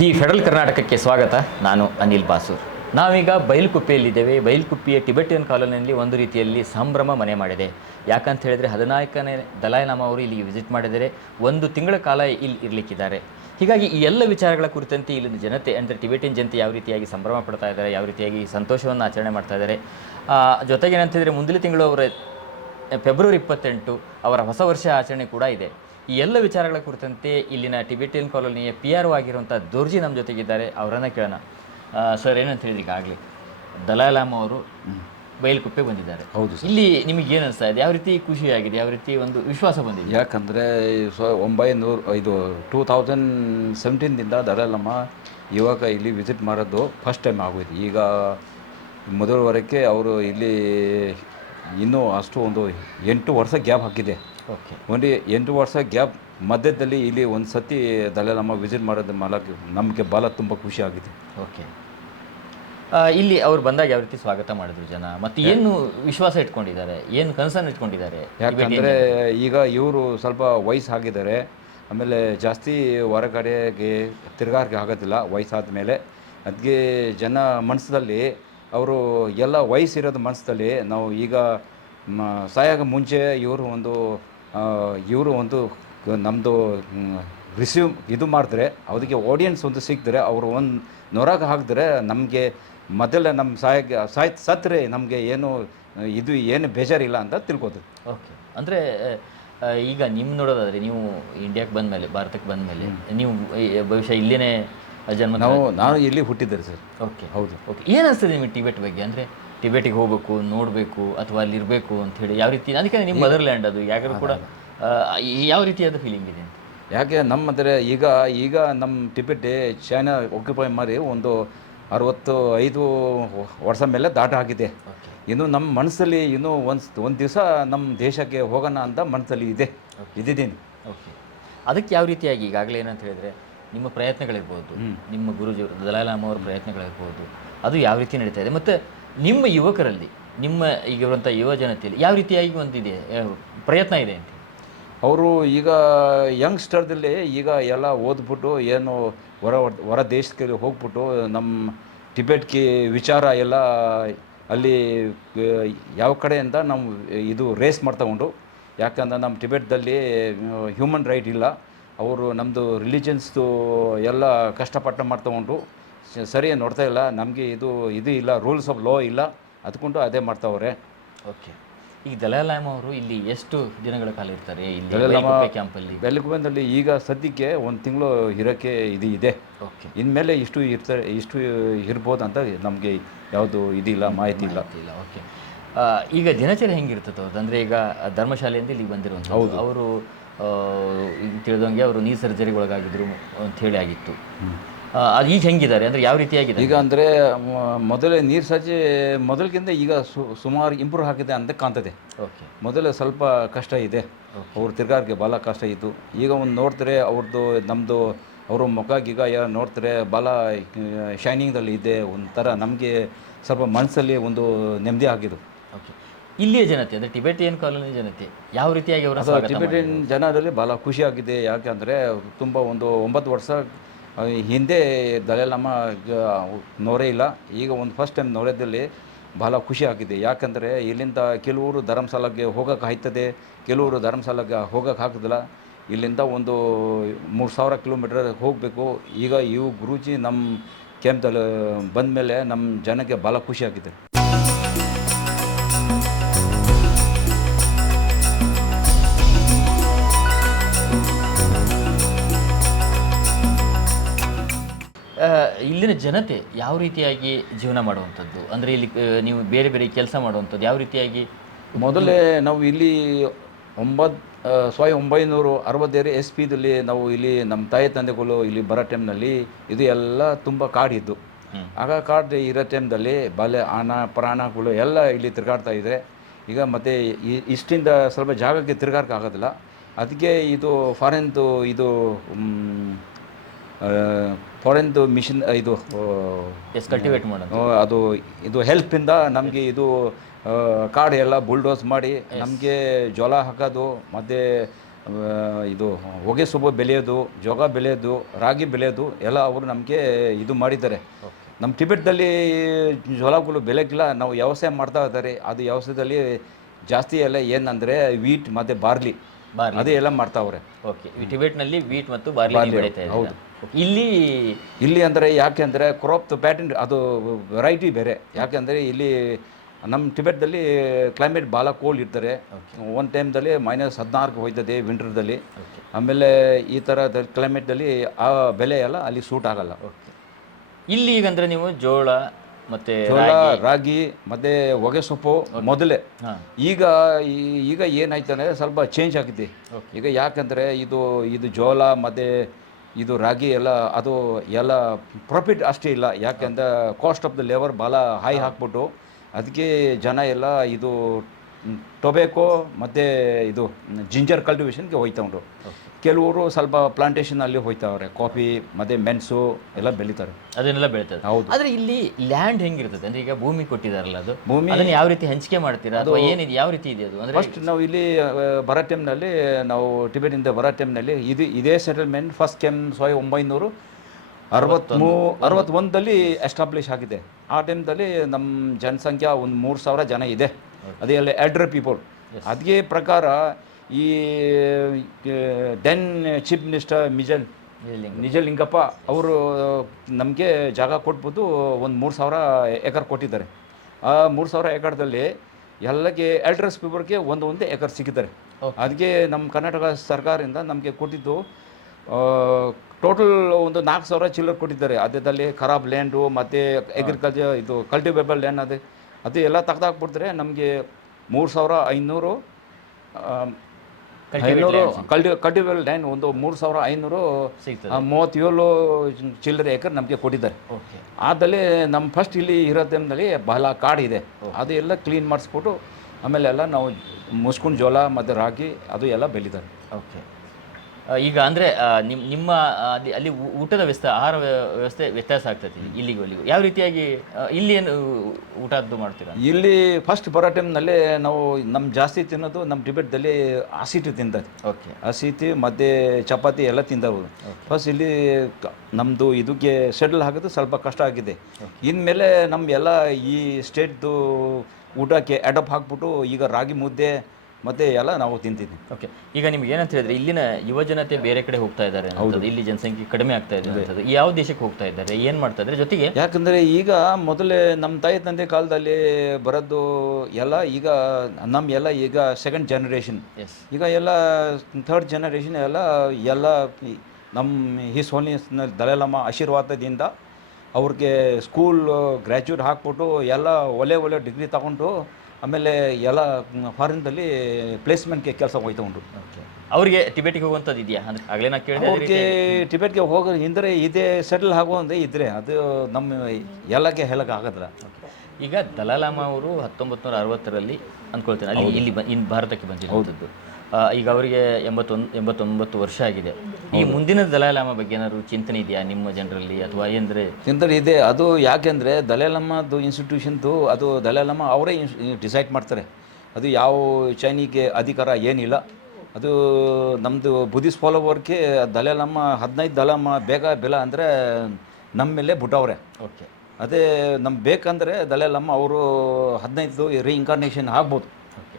The federal ಕರ್ನಾಟಕಕ್ಕೆ ಸ್ವಾಗತ. ನಾನು ಅನಿಲ್ ಬಾಸೂರ್. ನಾವೀಗ ಬೈಲ್ಕುಪ್ಪೆಯಲ್ಲಿದ್ದೇವೆ. ಬೈಲ್ಕುಪ್ಪೆಯ ಟಿಬೆಟಿಯನ್ ಕಾಲೋನಿಯಲ್ಲಿ ಒಂದು ರೀತಿಯಲ್ಲಿ ಸಂಭ್ರಮ ಮನೆ ಮಾಡಿದೆ. ಯಾಕಂತ ಹೇಳಿದರೆ 14ನೇ ದಲೈ ಲಾಮಾ ಅವರು ಇಲ್ಲಿಗೆ ವಿಸಿಟ್ ಮಾಡಿದರೆ 1 ತಿಂಗಳ ಕಾಲ ಇಲ್ಲಿ ಇರಲಿಕ್ಕಿದ್ದಾರೆ. ಹೀಗಾಗಿ ಈ ಎಲ್ಲ ವಿಚಾರಗಳ ಕುರಿತಂತೆ ಇಲ್ಲಿನ ಜನತೆ ಅಂದರೆ ಟಿಬೆಟಿಯನ್ ಜನತೆ ಯಾವ ರೀತಿಯಾಗಿ ಸಂಭ್ರಮ ಪಡ್ತಾ ಇದ್ದಾರೆ, ಯಾವ ರೀತಿಯಾಗಿ ಸಂತೋಷವನ್ನು ಆಚರಣೆ ಮಾಡ್ತಾ ಇದ್ದಾರೆ, ಜೊತೆಗೆ ಏನಂತಂದರೆ ಮುಂದಿನ ತಿಂಗಳು ಅವರ ಫೆಬ್ರವರಿ 28 ಅವರ ಹೊಸ ವರ್ಷ ಆಚರಣೆ ಕೂಡ ಇದೆ. ಈ ಎಲ್ಲ ವಿಚಾರಗಳ ಕುರಿತಂತೆ ಇಲ್ಲಿನ ಟಿಬೆಟಿಯನ್ ಕಾಲೋನಿಯ PRO ಆಗಿರುವಂಥ ದೋರ್ಜಿ ನಮ್ಮ ಜೊತೆಗಿದ್ದಾರೆ. ಅವರನ್ನು ಕೇಳೋಣ. ಸರ್, ಏನಂತ ಹೇಳಿದ್ರೆ ಈಗಾಗಲೇ ದಲೈ ಲಾಮಾ ಅವರು ಬೈಲ್ಕುಪ್ಪೆ ಬಂದಿದ್ದಾರೆ. ಹೌದು. ಇಲ್ಲಿ ನಿಮಗೆ ಏನು ಅನಿಸ್ತಾ ಇದೆ? ಯಾವ ರೀತಿ ಖುಷಿಯಾಗಿದೆ, ಯಾವ ರೀತಿ ಒಂದು ವಿಶ್ವಾಸ ಬಂದಿದೆ? ಯಾಕಂದರೆ 2017ದಿಂದ ದಲೈ ಲಾಮಾ ಇವಾಗ ಇಲ್ಲಿ ವಿಸಿಟ್ ಮಾಡೋದು ಫಸ್ಟ್ ಟೈಮ್ ಆಗೋಯ್ತು. ಈಗ ಮೊದಲವರೆಗೆ ಅವರು ಇಲ್ಲಿ ಇನ್ನೂ ಅಷ್ಟು ಒಂದು 8 ವರ್ಷ ಗ್ಯಾಪ್ ಹಾಕಿದೆ. ಓಕೆ. ಒಂದು 8 ವರ್ಷ ಗ್ಯಾಪ್ ಮಧ್ಯದಲ್ಲಿ ಇಲ್ಲಿ ಒಂದು ಸತಿ ದಲೈ ಲಾಮಾ ವಿಸಿಟ್ ಮಾಡೋದು ನಮಗೆ ಭಾಳ ತುಂಬ ಖುಷಿ ಆಗಿದೆ. ಓಕೆ. ಇಲ್ಲಿ ಅವ್ರು ಬಂದಾಗ ಯಾವ ರೀತಿ ಸ್ವಾಗತ ಮಾಡಿದ್ರು ಜನ, ಮತ್ತು ಏನು ವಿಶ್ವಾಸ ಇಟ್ಕೊಂಡಿದ್ದಾರೆ, ಏನು ಕನಸನ್ನು ಇಟ್ಕೊಂಡಿದ್ದಾರೆ? ಯಾಕಂದರೆ ಈಗ ಇವರು ಸ್ವಲ್ಪ ವಯಸ್ಸಾಗಿದ್ದಾರೆ, ಆಮೇಲೆ ಜಾಸ್ತಿ ಹೊರಗಡೆಗೆ ತಿರುಗಾರಿಗೆ ಆಗೋದಿಲ್ಲ ವಯಸ್ಸಾದ ಮೇಲೆ. ಅದಕ್ಕೆ ಜನ ಮನಸ್ಸಲ್ಲಿ ಅವರು ಎಲ್ಲ ವಯಸ್ಸಿರೋದು ಮನಸ್ಸಲ್ಲಿ ನಾವು ಈಗ ಸಾಯಾಗ ಮುಂಚೆ ಇವರು ಒಂದು ನಮ್ಮದು ರಿಸೀವ್ ಇದು ಮಾಡಿದ್ರೆ ಅದಕ್ಕೆ ಆಡಿಯನ್ಸ್ ಒಂದು ಸಿಕ್ಕಿದ್ರೆ ಅವರು ಒಂದು ನೊರಾಗ ಹಾಕಿದ್ರೆ ನಮಗೆ ಮೊದಲೇ ನಮ್ಮ ಸತ್ತರೆ ನಮಗೆ ಏನು ಬೇಜಾರಿಲ್ಲ ಅಂತ ತಿಳ್ಕೋದು. ಓಕೆ. ಅಂದರೆ ಈಗ ನಿಮ್ಮ ನೋಡೋದಾದರೆ ನೀವು ಇಂಡಿಯಾಕ್ಕೆ ಬಂದಮೇಲೆ, ಭಾರತಕ್ಕೆ ಬಂದಮೇಲೆ ನೀವು ಬಹುಶಃ ಇಲ್ಲಿನೇ ಜನ್ಮ. ನಾನು ಇಲ್ಲಿ ಹುಟ್ಟಿದ್ದೆ ಸರ್. ಓಕೆ. ಹೌದು. ಓಕೆ. ಏನು ಅನಿಸ್ತದೆ ನಿಮಗೆ ಟಿಬೆಟ್ ಬಗ್ಗೆ? ಅಂದರೆ ಟಿಬೆಟಿಗೆ ಹೋಗಬೇಕು, ನೋಡಬೇಕು, ಅಥವಾ ಅಲ್ಲಿ ಇರಬೇಕು ಅಂಥೇಳಿ ಯಾವ ರೀತಿ? ಅದಕ್ಕೆ ನಿಮ್ಮ ಮದರ್ಲ್ಯಾಂಡ್ ಅದು ಯಾರು ಕೂಡ ಯಾವ ರೀತಿಯಾದ ಫೀಲಿಂಗ್ ಇದೆ ಅಂತ? ಯಾಕೆ ಈಗ ನಮ್ಮ ಟಿಬೆಟ್ ಚೈನಾ ಆಕ್ಯುಪೈ ಮಾಡಿ ಒಂದು 65 ವರ್ಷ ಮೇಲೆ ದಾಟ ಆಗಿದೆ. ಇನ್ನು ನಮ್ಮ ಮನಸ್ಸಲ್ಲಿ ಇನ್ನೂ ಒಂದು ದಿವಸ ನಮ್ಮ ದೇಶಕ್ಕೆ ಹೋಗೋಣ ಅಂತ ಮನಸ್ಸಲ್ಲಿ ಇದ್ದೀನಿ. ಓಕೆ. ಅದಕ್ಕೆ ಯಾವ ರೀತಿಯಾಗಿ ಈಗಾಗಲೇ ಏನಂತ ಹೇಳಿದರೆ ನಿಮ್ಮ ಪ್ರಯತ್ನಗಳಿರ್ಬೋದು, ನಿಮ್ಮ ಗುರುಜಿ ದಲೈ ಲಾಮಾ ಅವರ ಪ್ರಯತ್ನಗಳಿರ್ಬೋದು, ಅದು ಯಾವ ರೀತಿ ನಡೀತಾ ಇದೆ? ಮತ್ತು ನಿಮ್ಮ ಯುವಕರಲ್ಲಿ, ನಿಮ್ಮ ಈಗಿರುವಂಥ ಯುವ ಜನತೆಯಲ್ಲಿ ಯಾವ ರೀತಿಯಾಗಿ ಒಂದಿದೆ ಪ್ರಯತ್ನ ಇದೆ ಅಂತ? ಅವರು ಈಗ ಯಂಗ್ಸ್ಟರ್ದಲ್ಲಿ ಈಗ ಎಲ್ಲ ಓದ್ಬಿಟ್ಟು ಏನು ಹೊರ ದೇಶಕ್ಕೆ ಹೋಗ್ಬಿಟ್ಟು ನಮ್ಮ ಟಿಬೆಟ್ಗೆ ವಿಚಾರ ಎಲ್ಲ ಅಲ್ಲಿ ಯಾವ ಕಡೆಯಿಂದ ನಾವು ಇದು ರೇಸ್ ಮಾಡ್ತಗೊಂಡು, ಯಾಕಂದ್ರೆ ನಮ್ಮ ಟಿಬೆಟ್ದಲ್ಲಿ ಹ್ಯೂಮನ್ ರೈಟ್ ಇಲ್ಲ, ಅವರು ನಮ್ಮದು ರಿಲಿಜನ್ಸ್ದು ಎಲ್ಲ ಕಷ್ಟಪಟ್ಟು ಮಾಡ್ತಗೊಂಡು ಸರಿಯಾಗಿ ನೋಡ್ತಾ ಇಲ್ಲ, ನಮಗೆ ಇದು ಇಲ್ಲ, ರೂಲ್ಸ್ ಆಫ್ ಲಾ ಇಲ್ಲ, ಅದಕ್ಕೊಂಡು ಅದೇ ಮಾಡ್ತಾವ್ರೆ. ಓಕೆ. ಈಗ ದಲೈ ಲಾಮಾ ಅವರು ಇಲ್ಲಿ ಎಷ್ಟು ದಿನಗಳ ಕಾಲ ಇರ್ತಾರೆ ಇಲ್ಲಿ ಕ್ಯಾಂಪಲ್ಲಿ? ಬೈಲ್ಕುಪ್ಪೆನಲ್ಲಿ ಈಗ ಸದ್ಯಕ್ಕೆ 1 ತಿಂಗಳು ಇರೋಕ್ಕೆ ಇದೆ. ಓಕೆ. ಇನ್ಮೇಲೆ ಇಷ್ಟು ಇರ್ಬೋದು ಅಂತ ನಮಗೆ ಯಾವುದು ಇದಿಲ್ಲ, ಮಾಹಿತಿ ಇಲ್ಲ. ಓಕೆ. ಈಗ ದಿನಚರಿ ಹೆಂಗಿರ್ತದೆ ಅವ್ರದ್ದು? ಅಂದರೆ ಈಗ ಧರ್ಮಶಾಲೆಯಿಂದ ಇಲ್ಲಿಗೆ ಬಂದಿರುವಂಥ ಅವರು ಈಗ ತಿಳಿದಂಗೆ ಅವರು ನೀ ಸರ್ಜರಿಗೆ ಒಳಗಾಗಿದ್ರು ಅಂಥೇಳಿ ಆಗಿತ್ತು. ಅದು ಈಗ ಹೆಂಗಿದ್ದಾರೆ, ಅಂದರೆ ಯಾವ ರೀತಿಯಾಗಿದೆ ಈಗ? ಅಂದರೆ ಮೊದಲೇ ನೀರು ಸರ್ಜರಿ ಮೊದಲಿಗಿಂತ ಈಗ ಸುಮಾರು ಇಂಪ್ರೂವ್ ಆಗಿದೆ ಅಂತ ಕಾಣ್ತದೆ. ಓಕೆ. ಮೊದಲೇ ಸ್ವಲ್ಪ ಕಷ್ಟ ಇದೆ, ಅವ್ರು ತಿರ್ಗಾರಿಗೆ ಭಾಳ ಕಷ್ಟ ಇತ್ತು. ಈಗ ಒಂದು ನೋಡ್ತಾರೆ ಅವ್ರದ್ದು ನಮ್ಮದು ಅವರು ಮುಖ ಗೀಗ ನೋಡ್ತಾರೆ ಭಾಳ ಶೈನಿಂಗ್ದಲ್ಲಿ ಇದೆ, ಒಂಥರ ನಮಗೆ ಸ್ವಲ್ಪ ಮನಸ್ಸಲ್ಲಿ ಒಂದು ನೆಮ್ಮದಿ ಆಗಿದ್ದು. ಓಕೆ. ಇಲ್ಲಿಯ ಜನತೆ ಅಂದರೆ ಟಿಬೆಟಿಯನ್ ಕಾಲೋನಿ ಜನತೆ ಯಾವ ರೀತಿಯಾಗಿ ಅವರ ಟಿಬೆಟಿಯನ್ ಜನರಲ್ಲಿ ಭಾಳ ಖುಷಿಯಾಗಿದೆ. ಯಾಕೆಂದರೆ ತುಂಬ ಒಂದು 9 ವರ್ಷ ಹಿಂದೆ ದಲೈ ಲಾಮಾ ನೋಡೇ ಇಲ್ಲ, ಈಗ ಒಂದು ಫಸ್ಟ್ ಟೈಮ್ ನೋಡೋದಲ್ಲಿ ಭಾಳ ಖುಷಿ ಆಗಿದೆ. ಯಾಕಂದರೆ ಇಲ್ಲಿಂದ ಕೆಲವರು ಧರ್ಮಸ್ಥಳಕ್ಕೆ ಹೋಗೋಕೆ ಆಯ್ತದೆ, ಕೆಲವರು ಧರ್ಮಸ್ಥಳಕ್ಕೆ ಹೋಗೋಕೆ ಆಗೋದಿಲ್ಲ. ಇಲ್ಲಿಂದ ಒಂದು 3000 ಕಿಲೋಮೀಟರ್ ಹೋಗಬೇಕು. ಈಗ ಇವು ಗುರೂಜಿ ನಮ್ಮ ಕ್ಯಾಂಪ್ದಲ್ಲಿ ಬಂದ ಮೇಲೆ ನಮ್ಮ ಜನಕ್ಕೆ ಭಾಳ ಖುಷಿ ಆಗಿದೆ. ಇಲ್ಲಿನ ಜನತೆ ಯಾವ ರೀತಿಯಾಗಿ ಜೀವನ ಮಾಡುವಂಥದ್ದು, ಅಂದರೆ ಇಲ್ಲಿ ನೀವು ಬೇರೆ ಬೇರೆ ಕೆಲಸ ಮಾಡುವಂಥದ್ದು ಯಾವ ರೀತಿಯಾಗಿ? ಮೊದಲೇ ನಾವು ಇಲ್ಲಿ 1960 SP ನಾವು ಇಲ್ಲಿ ನಮ್ಮ ತಾಯಿ ತಂದೆಗಳು ಇಲ್ಲಿ ಬರೋ ಟೈಮ್ನಲ್ಲಿ ಇದು ಎಲ್ಲ ತುಂಬ ಕಾಡಿದ್ದು. ಆಗ ಕಾಡು ಇರೋ ಟೈಮ್ದಲ್ಲಿ ಆನ ಪ್ರಾಣಗಳು ಎಲ್ಲ ಇಲ್ಲಿ ತಿರುಗಾಡ್ತಾ ಇದೆ. ಈಗ ಮತ್ತು ಇಷ್ಟಿಂದ ಸ್ವಲ್ಪ ಜಾಗಕ್ಕೆ ತಿರುಗಾಡಕ್ಕೆ ಆಗೋದಿಲ್ಲ. ಅದಕ್ಕೆ ಇದು ಫಾರೆನ್ದು ಮಿಷನ್ ಇದು ಕಲ್ಟಿವೇಟ್ ಮಾಡೋದು, ಇದು ಹೆಲ್ಪಿಂದ ನಮಗೆ ಇದು ಕಾಡು ಎಲ್ಲ ಬುಲ್ಡೋಸ್ ಮಾಡಿ ನಮಗೆ ಜೋಳ ಹಾಕೋದು, ಮತ್ತು ಇದು ಹೊಗೆ ಸೊಪ್ಪು ಬೆಳೆಯೋದು, ಜೋಗ ಬೆಳೆಯೋದು, ರಾಗಿ ಬೆಳೆಯೋದು ಎಲ್ಲ ಅವರು ನಮಗೆ ಇದು ಮಾಡಿದ್ದಾರೆ. ನಮ್ಮ ಟಿಬೆಟ್ದಲ್ಲಿ ಜೋಳಗಳು ಬೆಳೆಗಿಲ್ಲ, ನಾವು ವ್ಯವಸಾಯ ಮಾಡ್ತಾ ಇದ್ದಾರೆ. ಅದು ವ್ಯವಸಾಯದಲ್ಲಿ ಜಾಸ್ತಿ ಎಲ್ಲ ಏನಂದರೆ ವೀಟ್ ಮತ್ತು ಬಾರ್ಲಿ ಅದೇ ಎಲ್ಲ ಮಾಡ್ತಾವ್ರೆ. ಓಕೆ, ಟಿಬೆಟ್ನಲ್ಲಿ ವೀಟ್ ಮತ್ತು ಬಾರ್ಲಿ ಬೆಳೀತಾ ಇದೆ. ಹೌದು. ಇಲ್ಲಿ ಅಂದರೆ ಯಾಕೆ ಅಂದರೆ ಕ್ರಾಪ್ ಪ್ಯಾಟರ್ನ್ ಅದು ವೆರೈಟಿ ಬೇರೆ. ಯಾಕೆಂದರೆ ಇಲ್ಲಿ ನಮ್ಮ ಟಿಬೆಟ್ದಲ್ಲಿ ಕ್ಲೈಮೇಟ್ ಭಾಳ ಕೋಲ್ಡ್ ಇರ್ತಾರೆ. ಒಂದು ಟೈಮ್ದಲ್ಲಿ -14 ಹೋಯ್ತದೆ ವಿಂಟರ್ದಲ್ಲಿ. ಆಮೇಲೆ ಈ ಥರದ ಕ್ಲೈಮೇಟ್ದಲ್ಲಿ ಆ ಬೆಲೆ ಎಲ್ಲ ಅಲ್ಲಿ ಸೂಟ್ ಆಗಲ್ಲ. ಇಲ್ಲಿ ಈಗಂದರೆ ನೀವು ಜೋಳ ಮತ್ತು ರಾಗಿ ಮತ್ತು ಹೊಗೆ ಸೊಪ್ಪು ಮೊದಲೇ. ಈಗ ಏನಾಯ್ತಂದರೆ ಸ್ವಲ್ಪ ಚೇಂಜ್ ಆಗಿದೆ ಈಗ. ಯಾಕಂದರೆ ಇದು ಜೋಳ ಮತ್ತು ಇದು ರಾಗಿ ಎಲ್ಲ ಅದು ಎಲ್ಲ ಪ್ರಾಫಿಟ್ ಅಷ್ಟೇ ಇಲ್ಲ. ಯಾಕೆಂದರೆ ಕಾಸ್ಟ್ ಆಫ್ ದ ಲೇಬರ್ ಭಾಳ ಹೈ ಹಾಕ್ಬಿಟ್ಟು ಅದಕ್ಕೆ ಜನ ಎಲ್ಲ ಇದು ಟೊಬ್ಯಾಕೋ ಮತ್ತು ಇದು ಜಿಂಜರ್ ಕಲ್ಟಿವೇಷನ್ಗೆ ಹೋಯ್ತಾ ಉಂಟು. ಕೆಲವರು ಸ್ವಲ್ಪ ಪ್ಲಾಂಟೇಶನಲ್ಲಿ ಹೋಯ್ತಾವ್ರೆ, ಕಾಫಿ ಮತ್ತು ಮೆಣಸು ಎಲ್ಲ ಬೆಳೀತಾರೆ, ಅದನ್ನೆಲ್ಲ ಬೆಳೀತಾರೆ. ಹೌದು. ಆದರೆ ಇಲ್ಲಿ ಲ್ಯಾಂಡ್ ಹೆಂಗಿರ್ತದೆ ಅಂದರೆ ಈಗ ಭೂಮಿ ಕೊಟ್ಟಿದ್ದಾರಲ್ಲ, ಅದು ಭೂಮಿ ಅದನ್ನು ಯಾವ ರೀತಿ ಹಂಚಿಕೆ ಮಾಡ್ತೀರಾ ಅಥವಾ ಏನಿದೆ, ಯಾವ ರೀತಿ ಇದೆ ಅದು? ಅಂದರೆ ಫಸ್ಟ್ ನಾವು ಇಲ್ಲಿ ಬರೋ ಟೈಮ್ನಲ್ಲಿ ನಾವು ಟಿಬೆಟಿಂದ ಬರೋ ಟೈಮ್ನಲ್ಲಿ ಇದೇ ಸೆಟಲ್ಮೆಂಟ್ ಫಸ್ಟ್ ಕೆಮ್ 1961ರಲ್ಲಿ ಎಸ್ಟಾಬ್ಲಿಷ್ ಆಗಿದೆ. ಆ ಟೈಮ್ದಲ್ಲಿ ನಮ್ಮ ಜನಸಂಖ್ಯೆ ಒಂದು 3000 ಜನ ಇದೆ. ಅದೇ ಎಲ್ಲ ಎಲ್ಡರ್ ಪೀಪಲ್. ಅದೇ ಪ್ರಕಾರ ಈ ದೆನ್ ಚೀಫ್ ಮಿನಿಸ್ಟರ್ ನಿಜಲಿಂಗಪ್ಪ ಅವರು ನಮಗೆ ಜಾಗ ಕೊಟ್ಬಿಟ್ಟು ಒಂದು 3000 ಎಕರ್ ಕೊಟ್ಟಿದ್ದಾರೆ. ಆ 3000 ಎಕರ್ದಲ್ಲಿ ಎಲ್ಲಕ್ಕೆ ಎಲ್ಡರ್ಸ್ ಪೀಪಲ್ಗೆ ಒಂದು ಎಕರ್ ಸಿಕ್ಕಿದ್ದಾರೆ. ಅದಕ್ಕೆ ನಮ್ಮ ಕರ್ನಾಟಕ ಸರ್ಕಾರದಿಂದ ನಮಗೆ ಕೊಟ್ಟಿದ್ದು ಟೋಟಲ್ ಒಂದು 4000 ಚಿಲ್ಲರ್ ಕೊಟ್ಟಿದ್ದಾರೆ. ಅದರಲ್ಲಿ ಖರಾಬ್ ಲ್ಯಾಂಡು ಮತ್ತು ಅಗ್ರಿಕಲ್ಚರ್ ಇದು ಕಲ್ಟಿವೇಬಲ್ ಲ್ಯಾಂಡ್ ಅದು ಎಲ್ಲ ತೆಗೆದಾಕ್ಬಿಡ್ತಾರೆ. ನಮಗೆ 3500 ಕಲ್ಟಿವೇಬಲ್ ಲ್ಯಾಂಡ್ ಒಂದು 3537 ಚಿಲ್ಲರೆ ಎಕರ್ ನಮಗೆ ಕೊಟ್ಟಿದ್ದಾರೆ. ಆದಲ್ಲಿ ನಮ್ಮ ಫಸ್ಟ್ ಇಲ್ಲಿ ಇರೋ ಟೈಮ್ನಲ್ಲಿ ಬಹಳ ಕಾಡು ಇದೆ, ಅದು ಎಲ್ಲ ಕ್ಲೀನ್ ಮಾಡಿಸ್ಬಿಟ್ಟು ಆಮೇಲೆ ಎಲ್ಲ ನಾವು ಮುಸ್ಕುಂಡ್ ಜೋಳ ಮತ್ತು ರಾಗಿ ಅದು ಎಲ್ಲ ಬೆಳೀತಾರೆ. ಓಕೆ, ಈಗ ಅಂದರೆ ನಿಮ್ಮ ಅಲ್ಲಿ ಊಟದ ಆಹಾರ ವ್ಯವಸ್ಥೆ ವ್ಯತ್ಯಾಸ ಆಗ್ತದೆ ಇಲ್ಲಿಗೂ ಅಲ್ಲಿಗೂ. ಯಾವ ರೀತಿಯಾಗಿ ಇಲ್ಲಿ ಏನು ಊಟದ್ದು ಮಾಡ್ತೀರಾ? ಇಲ್ಲಿ ಫಸ್ಟ್ ಬರೋ ಟೈಮ್ನಲ್ಲಿ ನಾವು ಜಾಸ್ತಿ ತಿನ್ನೋದು ನಮ್ಮ ಟಿಬೆಟ್ದಲ್ಲಿ ಹಸಿಟ್ಟು ತಿಂತಾರೆ. ಓಕೆ, ಹಸಿಟ್ಟು ಮತ್ತು ಚಪಾತಿ ಎಲ್ಲ ತಿಂದವರು. ಫಸ್ಟ್ ಇಲ್ಲಿ ನಮ್ಮದು ಇದಕ್ಕೆ ಸೆಟಲ್ ಆಗೋದು ಸ್ವಲ್ಪ ಕಷ್ಟ ಆಗಿದೆ. ಇನ್ಮೇಲೆ ಎಲ್ಲ ಈ ಸ್ಟೇಟ್ದು ಊಟಕ್ಕೆ ಅಡಾಪ್ಟ್ ಹಾಕ್ಬಿಟ್ಟು ಈಗ ರಾಗಿ ಮುದ್ದೆ ಮತ್ತೆ ಎಲ್ಲ ನಾವು ತಿಂತಿದ್ವಿ. ಓಕೆ, ಈಗ ನಿಮ್ಗೆ ಏನಂತ ಹೇಳಿದ್ರೆ ಇಲ್ಲಿನ ಯುವ ಜನತೆ ಬೇರೆ ಕಡೆ ಹೋಗ್ತಾ ಇದ್ದಾರೆ, ಇಲ್ಲಿ ಜನಸಂಖ್ಯೆ ಕಡಿಮೆ ಆಗ್ತಾ ಇದೆ ಅಂತ. ಯಾವ ದೇಶಕ್ಕೆ ಹೋಗ್ತಾ ಇದ್ದಾರೆ, ಏನು ಮಾಡ್ತಾ ಇದ್ದಾರೆ ಜೊತೆಗೆ? ಯಾಕಂದರೆ ಈಗ ಮೊದಲೇ ನಮ್ಮ ತಾಯಿ ತಂದೆ ಕಾಲದಲ್ಲಿ ಬರೋದು ಎಲ್ಲ ಈಗ ಈಗ ಸೆಕೆಂಡ್ ಜನರೇಷನ್, ಈಗ ಎಲ್ಲ ಥರ್ಡ್ ಜನರೇಷನ್ ಎಲ್ಲ ನಮ್ಮ ಹಿಸ್ ಹೋಲಿನೆಸ್ ದಲೈ ಲಾಮಾ ಆಶೀರ್ವಾದದಿಂದ ಅವ್ರಿಗೆ ಸ್ಕೂಲ್ ಗ್ರ್ಯಾಜುಯೇಟ್ ಹಾಕ್ಬಿಟ್ಟು ಎಲ್ಲ ಒಳ್ಳೆ ಡಿಗ್ರಿ ತಗೊಂಡು ಆಮೇಲೆ ಎಲ್ಲ ಫಾರಿನ್ದಲ್ಲಿ ಪ್ಲೇಸ್ಮೆಂಟ್ಗೆ ಕೆಲಸ ಹೋಯ್ತಾ ಉಂಟು. ಅವರಿಗೆ ಟಿಬೆಟ್ಗೆ ಹೋಗುವಂಥದ್ದು ಇದೆಯಾ? ಅಂದರೆ ಆಗಲೇ ನಾ ಕೇಳಿದೆ, ಅವ್ರಿಗೆ ಟಿಬೆಟ್ಗೆ ಹೋಗೋ ಹಿಂದರೆ ಇದೇ ಸೆಟಲ್ ಆಗುವಂತೆ ಇದ್ದರೆ ಅದು ನಮ್ಮ ಎಲ್ಲಕ್ಕೆ ಹೇಳಕ್ಕೆ ಆಗೋದಿಲ್ಲ. ಈಗ ದಲೈ ಲಾಮಾ ಅವರು 1960ರಲ್ಲಿ ಅಂದ್ಕೊಳ್ತೇನೆ ಇಲ್ಲಿ ಭಾರತಕ್ಕೆ ಬಂದಿರೋದು. ಈಗ ಅವರಿಗೆ 89 ವರ್ಷ ಆಗಿದೆ. ಈ ಮುಂದಿನ ದಲೈ ಲಾಮಾ ಬಗ್ಗೆ ಏನಾದ್ರು ಚಿಂತನೆ ಇದೆಯಾ ನಿಮ್ಮ ಜನರಲ್ಲಿ ಅಥವಾ ಏನಂದರೆ? ಚಿಂತನೆ ಇದೆ. ಅದು ಯಾಕೆಂದರೆ ದಲೈ ಲಾಮಾದು ಇನ್ಸ್ಟಿಟ್ಯೂಷನ್ದು ಅದು ದಲೈ ಲಾಮಾ ಅವರೇ ಡಿಸೈಡ್ ಮಾಡ್ತಾರೆ. ಅದು ಯಾವ ಚೈನಿಗೆ ಅಧಿಕಾರ ಏನಿಲ್ಲ. ಅದು ನಮ್ಮದು ಬುದ್ಧಿಸ್ಟ್ ಫಾಲೋವರ್ಗೆ ದಲೈ ಲಾಮಾ 15 ದಲೈ ಲಾಮಾ ಬೇಗ ಅಂದರೆ ನಮ್ಮ ಮೇಲೆ ಬಿಟ್ಟವ್ರೆ. ಓಕೆ, ಅದೇ ನಮ್ಗೆ ಬೇಕಂದರೆ ದಲೈ ಲಾಮಾ ಅವರು 15 ರೀಇನ್ಕಾರ್ನೇಷನ್ ಆಗ್ಬೋದು. ಓಕೆ,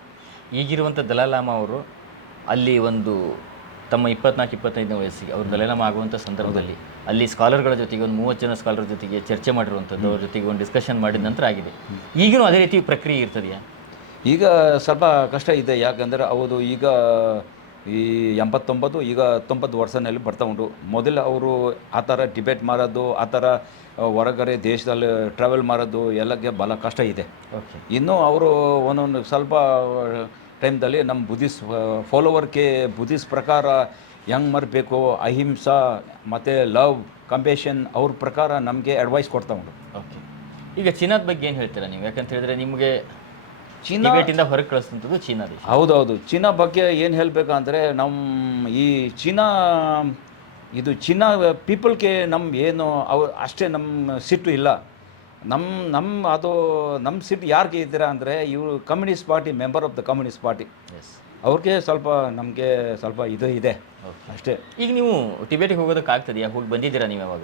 ಈಗಿರುವಂಥ ದಲೈ ಲಾಮಾ ಅವರು ಅಲ್ಲಿ ಒಂದು ತಮ್ಮ 24-25ನೇ ವಯಸ್ಸಿಗೆ ಅವರು ದಲೈ ಲಾಮಾ ಆಗುವಂಥ ಸಂದರ್ಭದಲ್ಲಿ ಅಲ್ಲಿ ಸ್ಕಾಲರ್ಗಳ ಜೊತೆಗೆ ಒಂದು 30 ಜನ ಸ್ಕಾಲರ್ ಜೊತೆಗೆ ಚರ್ಚೆ ಮಾಡಿರುವಂಥದ್ದು, ಅವ್ರ ಜೊತೆಗೆ ಒಂದು ಡಿಸ್ಕಷನ್ ಮಾಡಿದ ನಂತರ ಆಗಿದೆ. ಈಗಲೂ ಅದೇ ರೀತಿ ಪ್ರಕ್ರಿಯೆ ಇರ್ತದೆಯಾ? ಈಗ ಸ್ವಲ್ಪ ಕಷ್ಟ ಇದೆ. ಯಾಕಂದರೆ ಅವರು ಈಗ ಈ 89 ಈಗ 90 ವರ್ಷದಲ್ಲಿ ಬರ್ತಾ ಉಂಟು. ಮೊದಲು ಅವರು ಆ ಥರ ಡಿಬೇಟ್ ಮಾಡೋದು, ಆ ಥರ ಹೊರಗಡೆ ದೇಶದಲ್ಲಿ ಟ್ರಾವೆಲ್ ಮಾಡೋದು ಎಲ್ಲಕ್ಕೆ ಭಾಳ ಕಷ್ಟ ಇದೆ. ಇನ್ನೂ ಅವರು ಒಂದೊಂದು ಸ್ವಲ್ಪ ಟೈಮ್ದಲ್ಲಿ ನಮ್ಮ ಬುದ್ಧಿಸ್ಟ್ ಫಾಲೋವರ್ಗೆ ಬುದ್ಧಿಸ್ಟ್ ಪ್ರಕಾರ ಹೆಂಗೆ ಮರಬೇಕು, ಅಹಿಂಸಾ ಮತ್ತು ಲವ್ ಕಂಪೇಷನ್ ಅವ್ರ ಪ್ರಕಾರ ನಮಗೆ ಅಡ್ವೈಸ್ ಕೊಡ್ತಾ ಉಂಟು. ಓಕೆ, ಈಗ ಚೀನಾದ ಬಗ್ಗೆ ಏನು ಹೇಳ್ತೀರಾ ನೀವು? ಯಾಕಂತ ಹೇಳಿದ್ರೆ ನಿಮಗೆ ಟಿಬೆಟಿಂದ ಹೊರಗೆ ಕಳಿಸ್ತಂಥದ್ದು ಚೀನಾ ದೇಶ. ಹೌದೌದು. ಚೀನಾ ಬಗ್ಗೆ ಏನು ಹೇಳಬೇಕಂದ್ರೆ ನಮ್ಮ ಈ ಚೀನಾ ಪೀಪಲ್ಗೆ ಏನು ಅಷ್ಟೇ ನಮ್ಮ ಸಿಟ್ಟು ಇಲ್ಲ. ನಮ್ಮ ಸಿಟ್ಟು ಯಾರಿಗೆ ಇದ್ದೀರಾ ಅಂದರೆ ಇವರು communist party member of the communist party. ಅವ್ರಿಗೆ ಸ್ವಲ್ಪ ನಮಗೆ ಸ್ವಲ್ಪ ಇದು ಇದೆ ಅಷ್ಟೇ. ಈಗ ನೀವು ಟಿಬೆಟ್ಗೆ ಹೋಗೋದಕ್ಕೆ ಆಗ್ತದೆಯಾ? ಹೋಗಿ ಬಂದಿದ್ದೀರಾ ನೀವು ಯಾವಾಗ?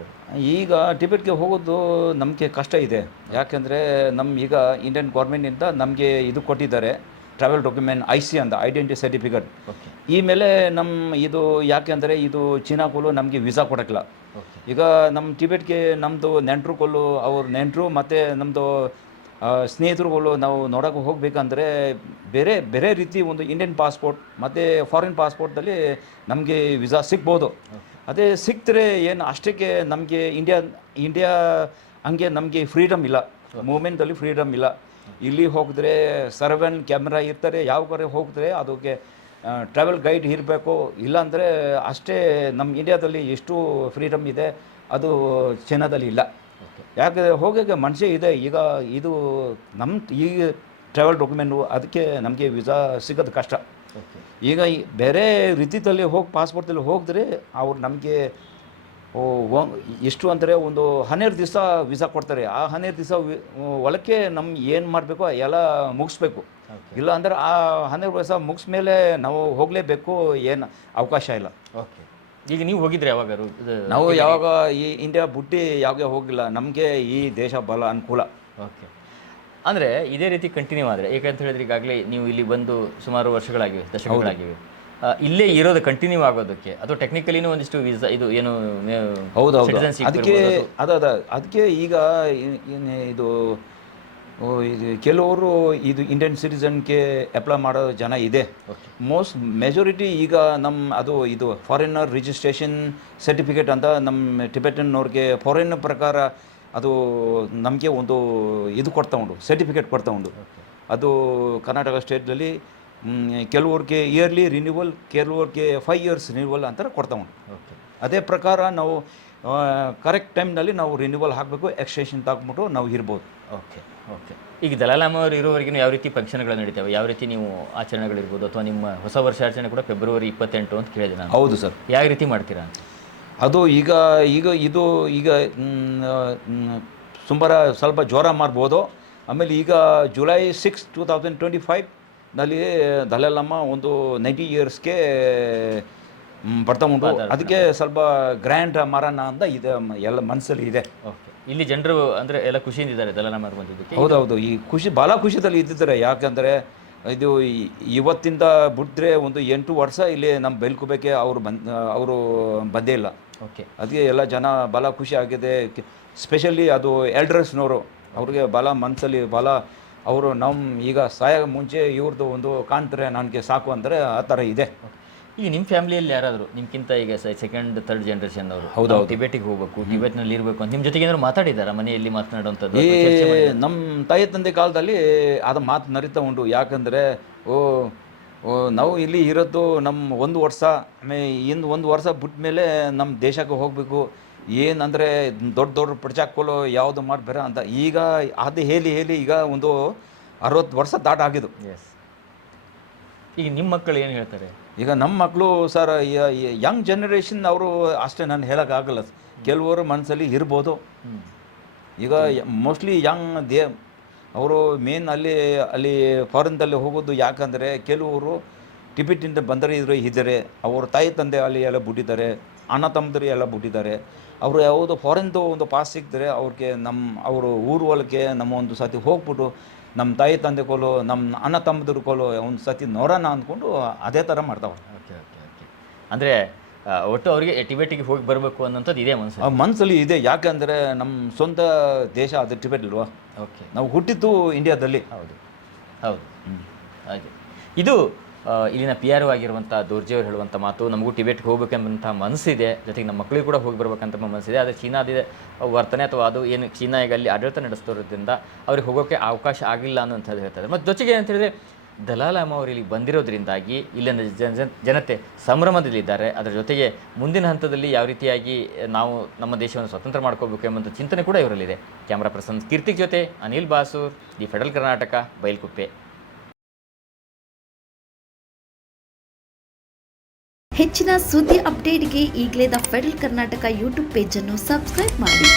ಈಗ ಟಿಬೆಟ್ಗೆ ಹೋಗೋದು ನಮಗೆ ಕಷ್ಟ ಇದೆ. ಯಾಕೆಂದರೆ ಈಗ ಇಂಡಿಯನ್ ಗೌರ್ಮೆಂಟಿಂದ ನಮಗೆ ಇದು ಕೊಟ್ಟಿದ್ದಾರೆ, ಟ್ರಾವೆಲ್ ಡಾಕ್ಯುಮೆಂಟ್ IC ಅಂತ, ಐಡೆಂಟಿಟಿ ಸರ್ಟಿಫಿಕೇಟ್. ಈ ಮೇಲೆ ಇದು ಯಾಕೆಂದರೆ ಇದು ಚೀನಾಗಳು ನಮಗೆ ವೀಸಾ ಕೊಡೋಕ್ಕಿಲ್ಲ. ಈಗ ನಮ್ಮ ಟಿಬೆಟ್ಗೆ ನಮ್ಮದು ನೆಂಟರುಗಳು, ಅವ್ರ ನೆಂಟರು ಮತ್ತು ನಮ್ಮದು ಸ್ನೇಹಿತರುಗಳು ನಾವು ನೋಡೋಕೆ ಹೋಗಬೇಕಂದ್ರೆ ಬೇರೆ ಬೇರೆ ರೀತಿ ಒಂದು ಇಂಡಿಯನ್ ಪಾಸ್ಪೋರ್ಟ್ ಮತ್ತು ಫಾರಿನ್ ಪಾಸ್ಪೋರ್ಟಲ್ಲಿ ನಮಗೆ ವೀಸಾ ಸಿಗ್ಬೋದು. ಅದೇ ಸಿಕ್ತರೆ ಏನು ಅಷ್ಟಕ್ಕೆ ನಮಗೆ ಇಂಡಿಯಾ ಹಂಗೆ ನಮಗೆ ಫ್ರೀಡಮ್ ಇಲ್ಲ, ಮೂಮೆಂಟಲ್ಲಿ ಫ್ರೀಡಮ್ ಇಲ್ಲ. ಇಲ್ಲಿ ಹೋಗಿದ್ರೆ ಸರ್ವೆನ್ ಕ್ಯಾಮ್ರಾ ಇರ್ತಾರೆ, ಯಾವ ಕಡೆ ಹೋಗಿದ್ರೆ ಅದಕ್ಕೆ ಟ್ರಾವೆಲ್ ಗೈಡ್ ಇರಬೇಕು. ಇಲ್ಲಾಂದರೆ ಅಷ್ಟೇ ನಮ್ಮ ಇಂಡಿಯಾದಲ್ಲಿ ಎಷ್ಟು ಫ್ರೀಡಮ್ ಇದೆ ಅದು ಚೈನಾದಲ್ಲಿ ಇಲ್ಲ. ಯಾಕೆ ಹೋಗೋಕ್ಕೆ ಮನಸ್ಸೇ ಇದೆ. ಈಗ ಇದು ನಮ್ಮ ಈಗ ಟ್ರಾವೆಲ್ ಡಾಕ್ಯುಮೆಂಟು ಅದಕ್ಕೆ ನಮಗೆ ವೀಸಾ ಸಿಗೋದು ಕಷ್ಟ. ಈಗ ಬೇರೆ ರೀತಿಯಲ್ಲಿ ಪಾಸ್ಪೋರ್ಟಲ್ಲಿ ಹೋಗಿದ್ರೆ ಅವ್ರು ನಮಗೆ ಎಷ್ಟು ಅಂದರೆ ಒಂದು 12 ದಿವಸ ವೀಸಾ ಕೊಡ್ತಾರೆ. ಆ 12 ದಿವಸ ಒಳಕ್ಕೆ ಏನು ಮಾಡಬೇಕು ಎಲ್ಲ ಮುಗಿಸ್ಬೇಕು. ಇಲ್ಲ ಅಂದರೆ ಆ 12 ದಿವಸ ಮುಗಿಸ್ ಮೇಲೆ ನಾವು ಹೋಗಲೇಬೇಕು, ಏನು ಅವಕಾಶ ಇಲ್ಲ. ಓಕೆ, ಈಗ ನೀವು ಹೋಗಿದ್ರೆ ಯಾವಾಗಾರು? ನಾವು ಯಾವಾಗ ಈ ಇಂಡಿಯಾ ಬಿಟ್ಟು ಯಾವಾಗ ಹೋಗಿಲ್ಲ. ನಮಗೆ ಈ ದೇಶ ಬಲ ಅನುಕೂಲ. ಓಕೆ, ಅಂದರೆ ಇದೇ ರೀತಿ ಕಂಟಿನ್ಯೂ ಆದರೆ, ಏಕಂತ ಹೇಳಿದ್ರೆ ಈಗಾಗಲೇ ನೀವು ಇಲ್ಲಿ ಬಂದು ಸುಮಾರು ವರ್ಷಗಳಾಗಿವೆ, ದಶಕಗಳಾಗಿವೆ. ಇಲ್ಲೇ ಇರೋದು ಕಂಟಿನ್ಯೂ ಆಗೋದಕ್ಕೆ ಅಥವಾ ಟೆಕ್ನಿಕಲಿನೂ ಒಂದಿಷ್ಟು ವೀಸಾ ಇದು ಏನು ಹೌದೌದು, ಅದಕ್ಕೆ ಈಗ ಇದು ಕೆಲವರು ಇದು ಇಂಡಿಯನ್ ಸಿಟಿಸನ್ಗೆ ಅಪ್ಲೈ ಮಾಡೋ ಜನ ಇದೆ. ಮೆಜಾರಿಟಿ ಈಗ ಇದು ಫಾರಿನರ್ ರಿಜಿಸ್ಟ್ರೇಷನ್ ಸರ್ಟಿಫಿಕೇಟ್ ಅಂತ ನಮ್ಮ ಟಿಬೆಟನ್ನವ್ರಿಗೆ ಫಾರಿನ್ ಪ್ರಕಾರ ಅದು ನಮಗೆ ಒಂದು ಇದು ಕೊಡ್ತಾ ಉಂಟು, ಸರ್ಟಿಫಿಕೇಟ್ ಕೊಡ್ತಾ ಉಂಟು. ಅದು ಕರ್ನಾಟಕ ಸ್ಟೇಟಲ್ಲಿ ಕೆಲವ್ರಿಗೆ ಇಯರ್ಲಿ ರಿನ್ಯೂವಲ್, ಕೆಲವ್ರಿಗೆ 5 years ರಿನ್ಯೂವಲ್ ಅಂತ ಕೊಡ್ತಾ ಉಂಟು. ಅದೇ ಪ್ರಕಾರ ನಾವು ಕರೆಕ್ಟ್ ಟೈಮ್ನಲ್ಲಿ ನಾವು ರಿನ್ಯೂವಲ್ ಹಾಕಬೇಕು, ಎಕ್ಸ್ಟೆನ್ಷನ್ ತಗೊಂಬಿಟ್ಟು ನಾವು ಇರ್ಬೋದು. ಓಕೆ ಓಕೆ, ಈಗ ದಲೈ ಲಾಮಾ ಅವರು ಇರೋವರೆಗೂ ಯಾವ ರೀತಿ ಫಂಕ್ಷನ್ಗಳು ನಡೀತಾವೆ, ಯಾವ ರೀತಿ ನೀವು ಆಚರಣೆಗಳಿರ್ಬೋದು, ಅಥವಾ ನಿಮ್ಮ ಹೊಸ ವರ್ಷಾಚರಣೆ ಕೂಡ ಫೆಬ್ರವರಿ 28 ಅಂತ ಕೇಳಿದೆ ನಾನು. ಹೌದು ಸರ್. ಯಾವ ರೀತಿ ಮಾಡ್ತೀರಾ? ಅದು ಈಗ ಸುಮಾರು ಸ್ವಲ್ಪ ಜೋರ ಮಾಡ್ಬೋದು. ಆಮೇಲೆ ಈಗ July 6, 2025 ನಲ್ಲಿ ದಲೈ ಲಾಮಾ ಒಂದು 90 yearsಗೆ ಬರ್ತಾ ಉಂಟು. ಅದಕ್ಕೆ ಸ್ವಲ್ಪ ಗ್ರ್ಯಾಂಡ್ ಮಾರೋಣ ಅಂತ ಇದೆ, ಎಲ್ಲ ಮನಸ್ಸಲ್ಲಿ ಇದೆ. ಓಕೆ, ಇಲ್ಲಿ ಜನರು ಅಂದರೆ ಎಲ್ಲ ಖುಷಿಯಿಂದ ಇದ್ದಾರೆ ದಲೈ ಲಾಮಾ ಬಂದಿದ್ದಕ್ಕೆ? ಹೌದೌದು, ಈ ಭಾಳ ಖುಷಿಯಲ್ಲಿ ಇದ್ದಿದ್ದಾರೆ. ಯಾಕಂದರೆ ಇದು ಇವತ್ತಿಂದ ಬಿಟ್ಟರೆ ಒಂದು 8 ವರ್ಷ ಇಲ್ಲಿ ನಮ್ಮ ಬೈಲ್ಕುಪ್ಪೆಗೆ ಅವರು ಬಂದೇ ಇಲ್ಲ. ಓಕೆ, ಅದಕ್ಕೆ ಎಲ್ಲ ಜನ ಭಾಳ ಖುಷಿ ಆಗಿದೆ. ಸ್ಪೆಷಲಿ ಅದು ಎಲ್ಡರ್ಸ್ನವರು, ಅವ್ರಿಗೆ ಭಾಳ ಮನಸ್ಸಲ್ಲಿ ಭಾಳ ಅವರು ಈಗ ಸಾಯ ಮುಂಚೆ ಇವ್ರದ್ದು ಒಂದು ಕಾಣ್ತಾರೆ ನನಗೆ ಸಾಕು ಅಂದರೆ ಆ ಥರ ಇದೆ. ಈಗ ನಿಮ್ಮ ಫ್ಯಾಮಿಲಿಯಲ್ಲಿ ಯಾರಾದರೂ ನಿಮ್ಗಿಂತ ಈಗ 2nd, 3rd ಜನರೇಷನ್ ಅವರು ಹೌದೌದು ಟಿಬೆಟಿಗೆ ಹೋಗಬೇಕು, ಟಿಬೆಟ್ನಲ್ಲಿ ಇರಬೇಕು ಅಂತ ನಿಮ್ಮ ಜೊತೆಗೆ ಏನಾದ್ರು ಮಾತಾಡಿದ್ದಾರೆ ಮನೆಯಲ್ಲಿ ಮಾತನಾಡುವಂಥದ್ದು? ನಮ್ಮ ತಾಯಿ ತಂದೆ ಕಾಲದಲ್ಲಿ ಅದು ಮಾತು ನಡೀತಾ ಉಂಟು. ಯಾಕಂದರೆ ನಾವು ಇಲ್ಲಿ ಇರೋದು ನಮ್ಮ 1 ವರ್ಷ, ಇನ್ನು 1 ವರ್ಷ ಬಿಟ್ಟ ಮೇಲೆ ನಮ್ಮ ದೇಶಕ್ಕೆ ಹೋಗಬೇಕು, ಏನಂದರೆ ದೊಡ್ಡ ಪ್ರಜಾಕೋಲು ಯಾವುದು ಮಾಡಬೇಡ ಅಂತ. ಈಗ ಅದು ಹೇಳಿ ಈಗ ಒಂದು 60 ವರ್ಷ ದಾಟಾಗಿದ್ದು. ಎಸ್, ಈಗ ನಿಮ್ಮ ಮಕ್ಕಳು ಏನು ಹೇಳ್ತಾರೆ? ಈಗ ನಮ್ಮ ಮಕ್ಕಳು ಸರ್ ಯಂಗ್ ಜನರೇಷನ್ ಅವರು ಅಷ್ಟೇ ನಾನು ಹೇಳೋಕ್ಕಾಗಲ್ಲ. ಕೆಲವರು ಮನಸ್ಸಲ್ಲಿ ಇರ್ಬೋದು. ಈಗ ಮೋಸ್ಟ್ಲಿ ಯಂಗ್ ಅವರು ಮೇನ್ ಅಲ್ಲಿ ಫಾರಿನ್ದಲ್ಲಿ ಹೋಗೋದು. ಯಾಕಂದರೆ ಕೆಲವರು ಟಿಬೆಟಿಂದ ಇದ್ದಾರೆ, ಅವ್ರ ತಾಯಿ ತಂದೆ ಅಲ್ಲಿ ಎಲ್ಲ ಬಿಟ್ಟಿದ್ದಾರೆ, ಅಣ್ಣ ತಮ್ಮದರು ಎಲ್ಲ ಬಿಟ್ಟಿದ್ದಾರೆ. ಅವರು ಯಾವುದು ಫಾರಿನ್ದು ಒಂದು ಪಾಸ್ ಸಿಗ್ತಾರೆ ಅವ್ರಿಗೆ, ಅವರು ಊರು ಒಳಗೆ ನಮ್ಮ ಒಂದು ಸತಿ ಹೋಗ್ಬಿಟ್ಟು ನಮ್ಮ ತಾಯಿ ತಂದೆ ಕೋಲು, ನಮ್ಮ ಅಣ್ಣ ತಮ್ಮದ್ರ ಕೋಲು ಒಂದು ಸತಿ ನೋಡೋಣ ಅಂದ್ಕೊಂಡು ಅದೇ ಥರ ಮಾಡ್ತಾವೆ. ಓಕೆ ಓಕೆ ಓಕೆ, ಅಂದರೆ ಒಟ್ಟು ಅವರಿಗೆ ಟಿಬೆಟಿಗೆ ಹೋಗಿ ಬರಬೇಕು ಅನ್ನೋಂಥದ್ದು ಇದೆ ಮನಸ್ಸಲ್ಲಿ ಇದೆ. ಯಾಕೆಂದರೆ ನಮ್ಮ ಸ್ವಂತ ದೇಶ ಅದು ಟಿಬೆಟ್ ಅಲ್ವಾ. ಓಕೆ, ನಾವು ಹುಟ್ಟಿದ್ದು ಇಂಡಿಯಾದಲ್ಲಿ. ಹೌದು ಹೌದು, ಹಾಗೆ ಇದು ಇಲ್ಲಿನ PR ಆಗಿರುವಂಥ ದೋರ್ಜಿ ಅವರು ಹೇಳುವಂಥ ಮಾತು. ನಮಗೂ ಟಿಬೆಟ್ಗೆ ಹೋಗ್ಬೇಕೆಂಬಂಥ ಮನಸ್ಸಿದೆ, ಜೊತೆಗೆ ನಮ್ಮ ಮಕ್ಕಳಿಗೆ ಕೂಡ ಹೋಗಿ ಬರ್ಬೇಕಂತ ಮನಸ್ಸಿದೆ. ಆದರೆ ಚೀನಾದ ವರ್ತನೆ ಅಥವಾ ಅದು ಏನು ಚೀನಾ ಈಗ ಅಲ್ಲಿ ಆಡಳಿತ ನಡೆಸ್ತಿರೋದ್ರಿಂದ ಅವ್ರಿಗೆ ಹೋಗೋಕ್ಕೆ ಅವಕಾಶ ಆಗಿಲ್ಲ ಅನ್ನೋಂಥದ್ದು ಹೇಳ್ತಾರೆ. ಮತ್ತು ಜೊತೆಗೆ ಏನಂತ ಹೇಳಿದ್ರೆ ದಲೈ ಲಾಮಾ ಅವರು ಇಲ್ಲಿ ಬಂದಿರೋದ್ರಿಂದಾಗಿ ಇಲ್ಲಿನ ಜನತೆ ಸಂಭ್ರಮದಲ್ಲಿದ್ದಾರೆ. ಅದರ ಜೊತೆಗೆ ಮುಂದಿನ ಹಂತದಲ್ಲಿ ಯಾವ ರೀತಿಯಾಗಿ ನಾವು ನಮ್ಮ ದೇಶವನ್ನು ಸ್ವತಂತ್ರ ಮಾಡ್ಕೋಬೇಕು ಎಂಬಂಥ ಚಿಂತನೆ ಕೂಡ ಇವರಲ್ಲಿದೆ. ಕ್ಯಾಮ್ರಾ ಪರ್ಸನ್ ಕೀರ್ತಿಕ್ ಜೊತೆ ಅನಿಲ್ ಬಾಸೂರ್, ದಿ ಫೆಡರಲ್ ಕರ್ನಾಟಕ, ಬೈಲ್ಕುಪ್ಪೆ. ಹೆಚ್ಚಿನ ಸುದ್ದಿ ಅಪ್ಡೇಟ್ಗೆ ಈಗಲೇ ದ ಫೆಡರಲ್ ಕರ್ನಾಟಕ ಯೂಟ್ಯೂಬ್ ಪೇಜನ್ನು ಸಬ್ಸ್ಕ್ರೈಬ್ ಮಾಡಿ.